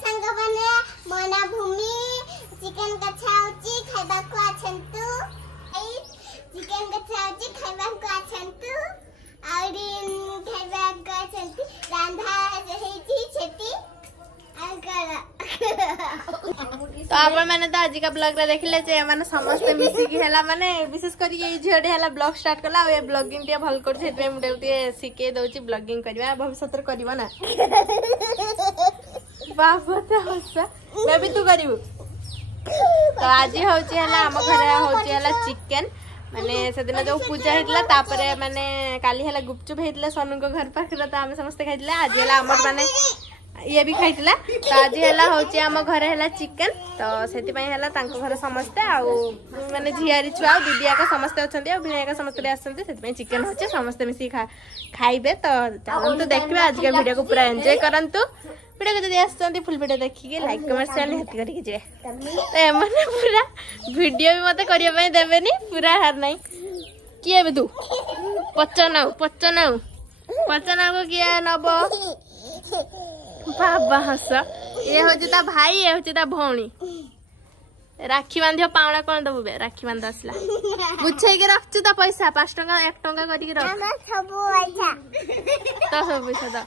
संग बने मोना भूमि चिकन कछा होची खाइबा को आछंतु चिकन कछा होची खाइबा को आछंतु आउरी खाइबा को आछंतु रांधा हेची छेती आकरा तो आपण माने तो आज का ब्लॉग रे देखिले जे माने समस्त मिसी की हला माने विशेष करी ए झियोडे हला ब्लॉग स्टार्ट करला ए ब्लॉगिंग टिया भल कर छेते मुडे उते सिके दउची ब्लॉगिंग करबा भविष्य रे करबा ना बाबा हसा मैं भी तू करिवु तो आज होची हला हम घरे होची हला चिकन माने से दिन जो पूजा हेतला तापरे माने काली हला गुपचुप हेतला सोनू को घर पाखरा त हम समस्त खाइतला आज हला हमर माने ये भी खाइतला तो आज हला होची हम घरे हला चिकन तो सेति पई हला तांको घर समस्त आ माने झियारी छुआ दीदिया का समस्त अछंती आ भिया का समस्त आछंती सेति पई चिकन होची समस्त मिसी खाइबे तो चलंतु देखबे आज का वीडियो को पूरा एंजॉय करंतु वीडियो को जदी आछंती फुल वीडियो देखिके लाइक कमेंट शेयर हेति करिके जे तो एमने पूरा वीडियो भी मते करिया पई देबेनी पूरा हार नाही किए बे तू पचनाउ को किए नबो बाबा हस ये होची ता भाई ये होची ता भौणी राखी बांधियो पावणा कोन दबु बे राखी बांध आसला गुछे के रखछु ता पैसा 5 टका 1 टका करी के रख सब पैसा तो सब पैसा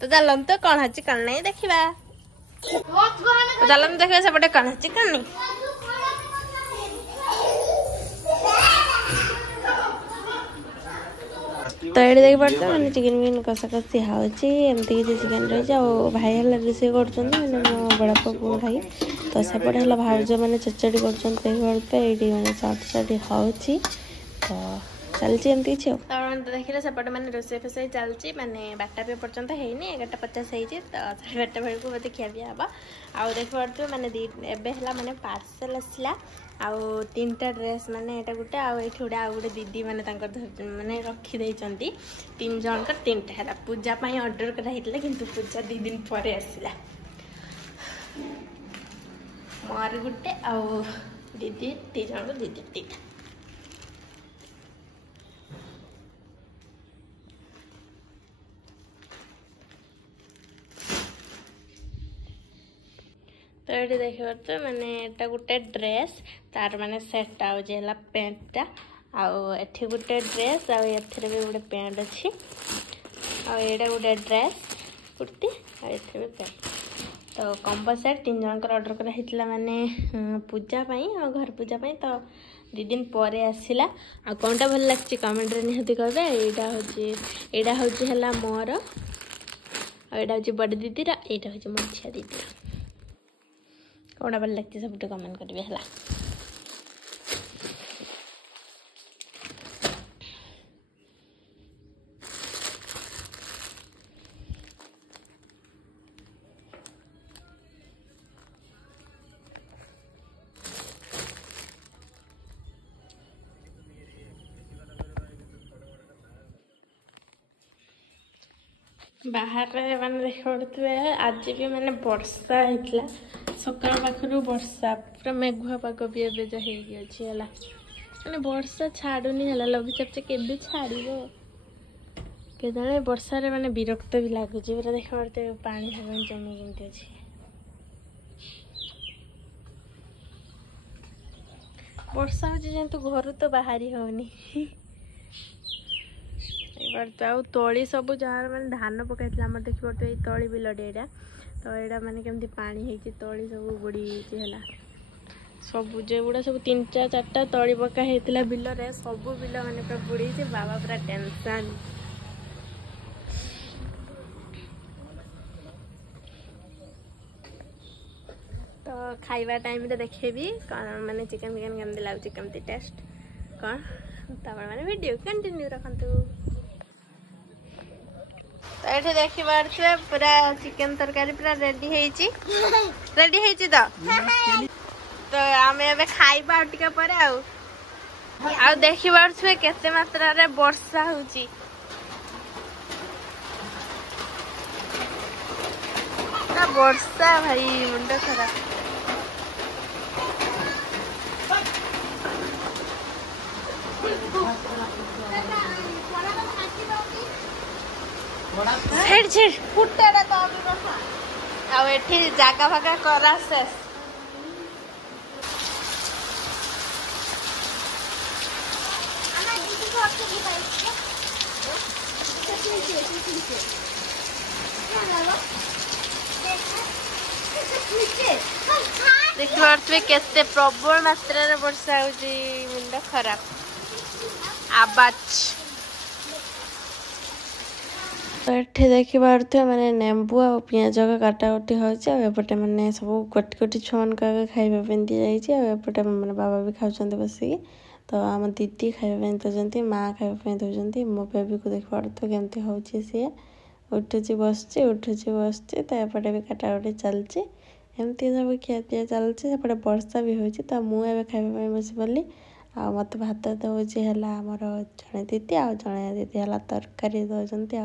तो चलन तो कोन हची कोन नहीं देखिबा तो चलन देखबे सेपटे कोन हची कोन नहीं तो ये देख पड़ता मैंने चिकन बिकन कसा कसी हाउची एमती किसी चिकन रही जाओ भाई हला रोसे करछन मैंने मो बड़ा पपु भाई तो सेपटे हला भाउज माने चचड़ी करछन ते करते एडी माने चटचटी हाउची तो चलची एमती छी तो देखिले सेपटे माने रोसे फसे चलची माने बाटा पे पर्यंत हेनी 11:50 हेची तो 12:30 बेल को बते खिया बिया बा आ देख पड़तो माने एबे हला माने पार्सल असला आउ 3टा ड्रेस माने एटा गुटे आ एठी उडा आ गुटे दीदी माने तांकर माने रखी देई चंती 3 जन का 3टा हला पूजा पई ऑर्डर करा हितले किंतु पूजा 2 दिन परे आसीला मार गुटे आ दीदी 3 जन को दीदी 3टा तो ये देखिए तो मैंने एटा गुटे ड्रेस तार माने सेट आउ जेला पैंटटा आउ एठी गुटे ड्रेस आउ एथरे भी गुटे पैंट अछि आउ एटा गुटे ड्रेस कुर्ती आ एथरे भी पैंट तो कॉम्बो सेट 3 जन का ऑर्डर करा हितला माने पूजा पई आ घर पूजा पई तो 2 दिन परे आसीला आ कोनटा भल लागछि कमेंट रे निहति करबे एटा होछि हला मोर आ एटा होछि बड़ दीदी रा एटा होछि मछिया दीदी कोना भल लगती सब कमेंट करिवे हला बाहर मैंने देखते आज भी मैंने वर्षा होता सका पाखु वर्षा पूरा मेघुआ पाग भी एवं जो है मैंने वर्षा छाड़ुनी है लघुचाप से केबे छाड़ के वर्षा मैंने विरक्त भी लगुच पूरा देख पड़ते पानी जमी केमती अच्छे वर्षा हो जेहेतु घर तो बाहरी होनी तो तली सब जहाँ मैंने धान पकई देख पड़ते तली बिलटे यहाँ तो यहाँ मैंने केमती पानी होती तली सब बुड़ी है सब जो गुड़ा सब 3-4टा तली पका होता बिल सब बिल मैंने पूरा बुड़ी बाबा पूरा टेंशन तो खाइबा टाइम रे देखेबी कौन मैंने चिकन विकन केमती लगुच केमती टेस्ट कौन तापर मैंने वीडियो कंटिन्यू रखंतु तो ये देखी पारे पूरा चिकन तरकारी पूरा रेडी रेडी तो आम ए खाइबा टिके परे आ देखी पारे केते मात्रा रे वर्षा होची वर्षा भाई मुंड खराब छेड़ छेड़ फुटेड़ा तो आउ एठी जागा फागा करा शेष देखिए केते प्रबल मात्रा रे वर्षा होजी मुंडा खराब आवाज एठे देखि पारथि माने नेंबू आ पियाज का काटा काटी होछि आ एपटे माने सब कोटी कोटी छमन का खाइबा पेंदी जाई छी आ एपटे माने बाबा भी खाउछन्ते बसी तो आम दीदी खाइबा पें दउछन्ती मां खाइबा पें दउछन्ती मो बेबी को देख पारथि केमती होछि से उठुची बसची तो एपटे भी काटा काटी चलछि एमती सब खिया पिया चलछि सेपटे वर्षा भी होछि तो मु एबे खाइबा पें बसी पल्ली आ मत भात दउछि हला हमर जणे दीदी आ जणे दीदी हला तरकारी दउछन्ती आ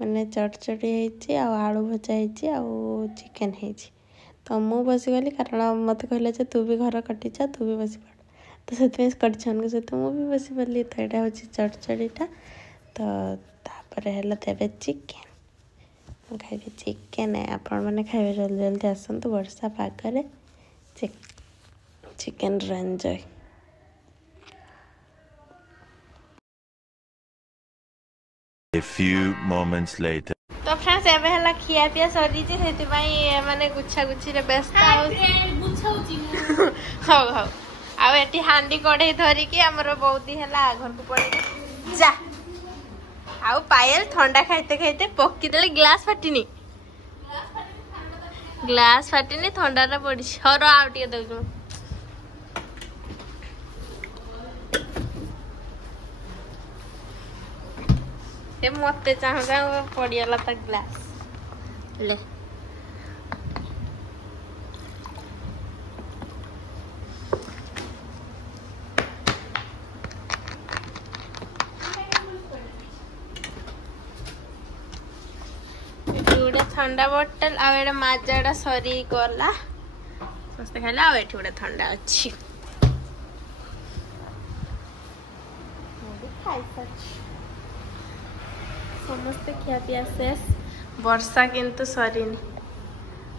मैंने चटचटी होती आलू भजा होती चिकेन होती तो मु बसीगली कारण मत कहले तू भी घर कटी जा तू भी बसी पड़ तो से कटछन के सहित मु भी बसी पड़ी तो यहाँ हूँ चटचटीटा तो तापर है तेरे चिकेन खाइबे चिकेन आपण मैंने खाइबे जल्दी जल्दी आसतु वर्षा पागरे chicken enjoy A few moments later. तो फ्रेंड्स एबे हला खिया पिया सरी जे हेति भाई माने गुच्छा गुच्छी रे व्यस्त हो हो आ एटी हांडी कढ़े धरी के हमरो बहुत ही हला घर को पड़ी जा आउ पायल ठंडा खाइते खाइते पक्की देले ग्लास फाटिनी ठंडा रे पड़ी हरो आउ टिके दउ ते मते चाहू चाहू पड़ीगला ता ग्लास ले गोटे ठंडा बोतल आड़े माजाटा सरी गला समस्ते खाइले आ गोटे ठंडा अच्छी समस्ते खिया पिया शेष वर्षा किंतु सरीनी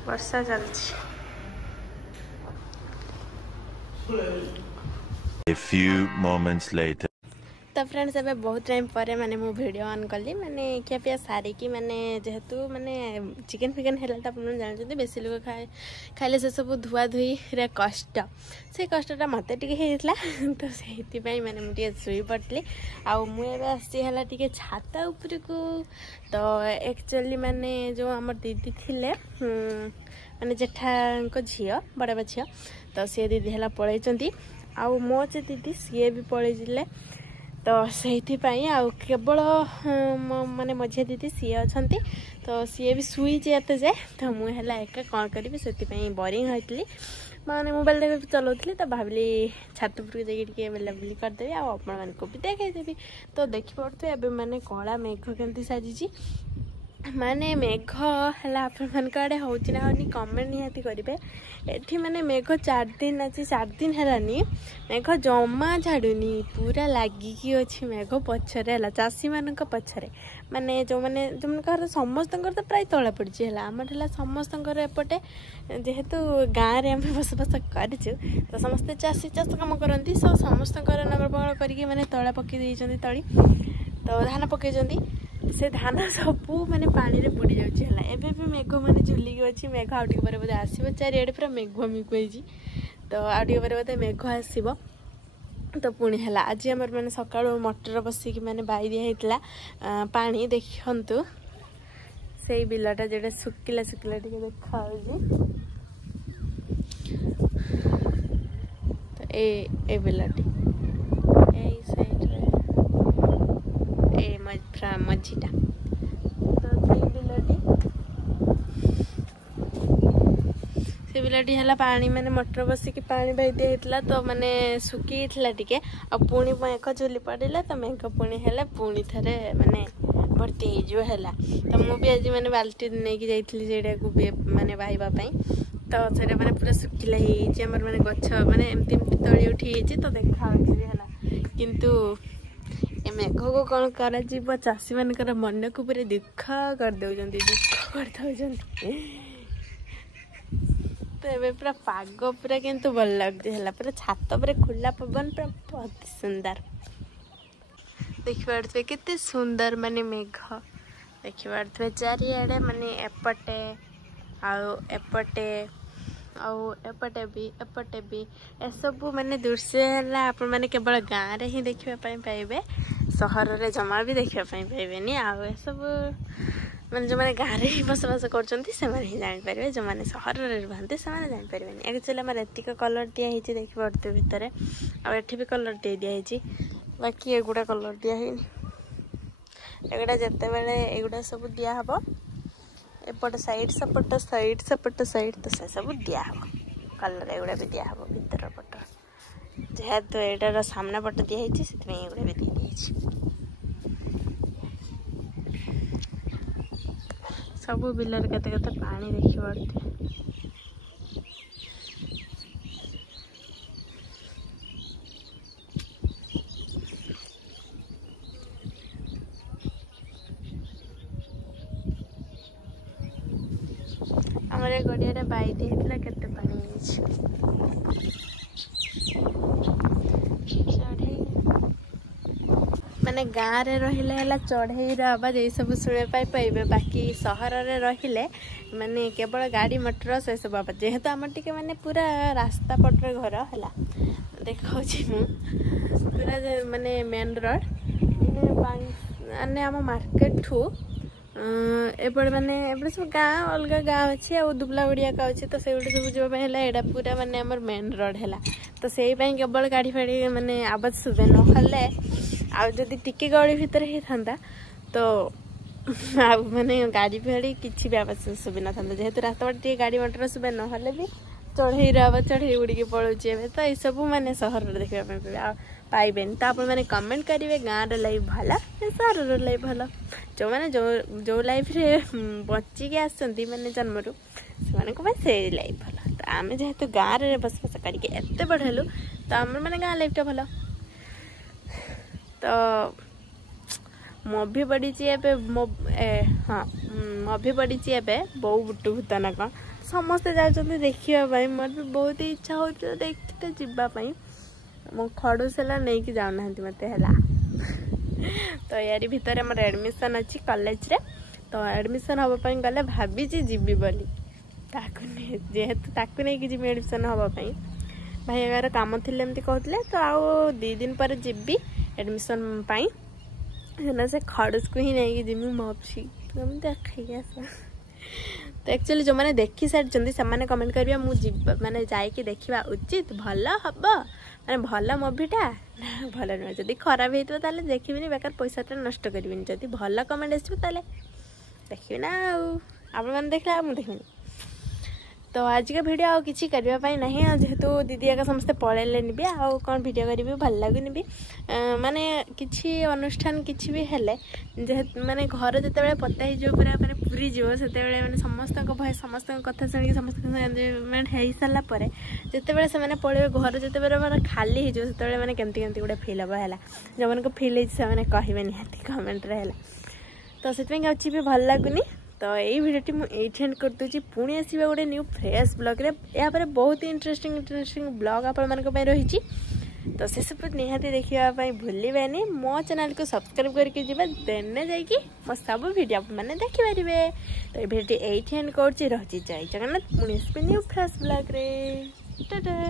वर्षा चलछि A few moments later. तो फ्रेंड्स अबे बहुत टाइम पर माने मु वीडियो ऑन कली माने खिया पिया सारी की माने जेहेतु माने चिकेन फिकेन हेला त अपन जानछथि बेसी लोग खाइले से सब धुआ धुई रे कष्ट से कष्टटा मते टिके हेतला तो सेति पई माने मु टिके सुई पड़ली आ मु एबे आसी हला टिके छाता ऊपर को तो एक्चुअली माने जो हमर दीदी थिले माने जेठाको झियो बड़ा झियो तो से दीदी हला पळैचंती आ मो जे दीदी सीए भी पळैजिले तो से केवल माने मझिया दीदी सी अच्छा तो सी भी शुई जाते जाए तो मुझे एका कौन करी से बोरिंग होती माने मोबाइल देख चलाऊली तो भाविली छात उपरକୁ जाइए बुलाबुली करदेवी आपण को भी देखदेवी तो देखिपे एवं माने कला मेघ केमती साजी माने मेघ है आड़े हूँ ना होनी कमेंट निहाती करेंगे एठी माने मेघ 4 दिन अच्छी 4 दिन है मेघ जमा झाड़ूनी पूरा लगिकी अच्छी मेघ पछरे है चाषी मान पछरे माने जो मैंने जो समस्त तो प्राय तला पड़ी है आमर है समस्त एपटे जेहेतु गाँव में आम बसबास कर तो समस्ते चाषी चाष कम करती सो समस्त नगर पगड़ करके तला पकई तली तो धान पकई से धान सबू माने पानी रे बुड़ी जाउची हला एबे भी मेघ माने झुली गई अछि मेघ आउटी पर बोधे आसीबो चारिआडे पूरा मेघ मिकुइजी तो आउटी पर बोधे मेघ आसीबो तो पुणी हला आज हमर माने सकाळो मटर बसी कि माने बाई दिया हेतला पानी देखंतु सेई बिलटा जेडे सुकिला सुकिला टिके देखाउजी तो ए बिलटी ए साइड रे ए मझीटा तो से बिलटी है पानी माने मोटर बसिकी पानी बही दिया तो माने सुखी टिके आ पुणी मेघ झुली पड़ा तो मेघ पुणी है पुणी थे माने भर्ती है तो मुझे आज मैंने बाल्टी नहीं जाइए को माने बाहवाई तो से माने पूरा सुखिला होमर माने गछ माने एमती तली उठी तो देखा है किंतु मेघ को कौन करा चाषी मानकर मन को पूरा दुख कर तो ये पूरा पाग पूरा किंतु भल लगे पूरा छात पर खुला पवन पूरा बहुत सुंदर देखिए केते सुंदर माने मेघ देखिए चारिआडे माने एपटे एपटे भी एसबू माने दृश्य है आप मैंने केवल गाँव में ही देखापी पाइबे सहर में जमा भी देखापी पाइबेनि आउ सब मैंने जो मैंने गाँव में ही बसवास कर जापर जो मैंने सहर में रुहते से जापर एक्चुअली आम एतिक कलर दिखाई देखिए भितर आठ भी कलर दिखाई बाकी एगुड़ा कलर दिखाई एगुड़ा जिते बड़े एगुड़ा सब दिहब एपट साइड सपट तो से सब दिहब कलर एगुड़ा भी दिहब भितर पट जेहेतु एटार सामना पट दिखाई से एगुड़ा भी दी सब बिलर केते पानी देखी पड़ते हमारे गड़िया बाई होता केते पानी माने गाँव में रही चढ़ई आवाज ये सब शुणा पाइबे बाकी सहर में रहिले माने केवल गाड़ी मटर से सब आवाज जेहेतु आम टे माने पूरा रास्ता पटर घर है देखा पूरा माने मेन रोड माने आम मार्केट ठू एपटे माने सब गाँ अलग गाँव अच्छी आ दुबला गुड़िया का अच्छी तो से सब जावाई पूरा माने आमर मेन रोड है तो से केवल गाड़ी फाड़ी माने आवाज शुभे ना आदि टिके गली भितर होता तो माने गाड़ी फाड़ी किसी भी आवाज शुभी ना जेहेतु रास्ता बाटे गाड़ी मटर शुभे ना भी चढ़ई आवाज चढ़ई उड़ी पड़े तो ये सब मैंने सहर देखा पाइबे तो आप मैंने कमेंट करेंगे गाँव लाइफ भल सहर लाइफ भल जो मैंने जो लाइफ रे बचिकी आसती मैंने जन्मरू से लाइफ भल तो आम जेहेतु गाँव में बसवास करते बढ़ेलु तो आम मैंने गाँव लाइफटा भल तो मुभी पड़ी हाँ मुभी पड़ी बो बुटु भूत ना कौन समस्ते जाते देखापी मोर भी बहुत इच्छा हो देखते जावाई मो खड़ूसला नहीं कि जाऊना मत है तो यारी भितर आम एडमिशन अच्छी कॉलेज रे तो एडमिशन हाँपाई गले भावी जीवी बोली जेहेतु ताकू नहीं कि एडमिशन हाँपाई भाई अगर काम थी एमती कहते तो आउ 2 दिन पर जीवी एडमिशन पाई से खड़ूस को ही नहीं कि जिमी मपसी तो देखी आस तो एक्चुअली जो मैंने देखी सारी से कमेंट करिए मुझे माने जाइए देखा उचित भल हम माने भल मुवीटा ना भल नुह जब खराब होता देखिए बेकार पैसाटा नष्ट करें जब भल कमेंट आसो देखिए ना आप देखला मुझे देखी तो आज का वीडियो आउ किसी करने ना जेहेतु दीदी आगे समस्ते पलैले भी आउ कौन वीडियो करी भल लगुनि भी माने किसी अनुष्ठान किसी भी हेले जेहेतु माने घर जिते पता हो पूरा माने पूरी जीव से माने समस्त भय समस्त कथा शुणी समस्त एंजॉयमेंट हो सारापर जिते से पढ़े घर जिते माने खाली हो माने केमती केमती गोटे फिल हम है जो मैंने फिल होने कहे निहाती कमेंट है तो से भी भल लगुनि तो यही भिडियोटी मुझे एंड कर दूसरी पुणी आसवा गोटे न्यू फ्रेश ब्लॉग रे यहाँ बहुत इंटरेस्टिंग ब्लॉग आपण रही तो से सब निहाती देखापी भूलि मो चैनल को सब्सक्राइब करके जी देने जाकि मो सब वीडियो मैंने देखिपारे तो ये भिडियोटी एंड कर रही जय जगन्नाथ पुणी न्यू फ्रेश ब्लॉग रे टाटा।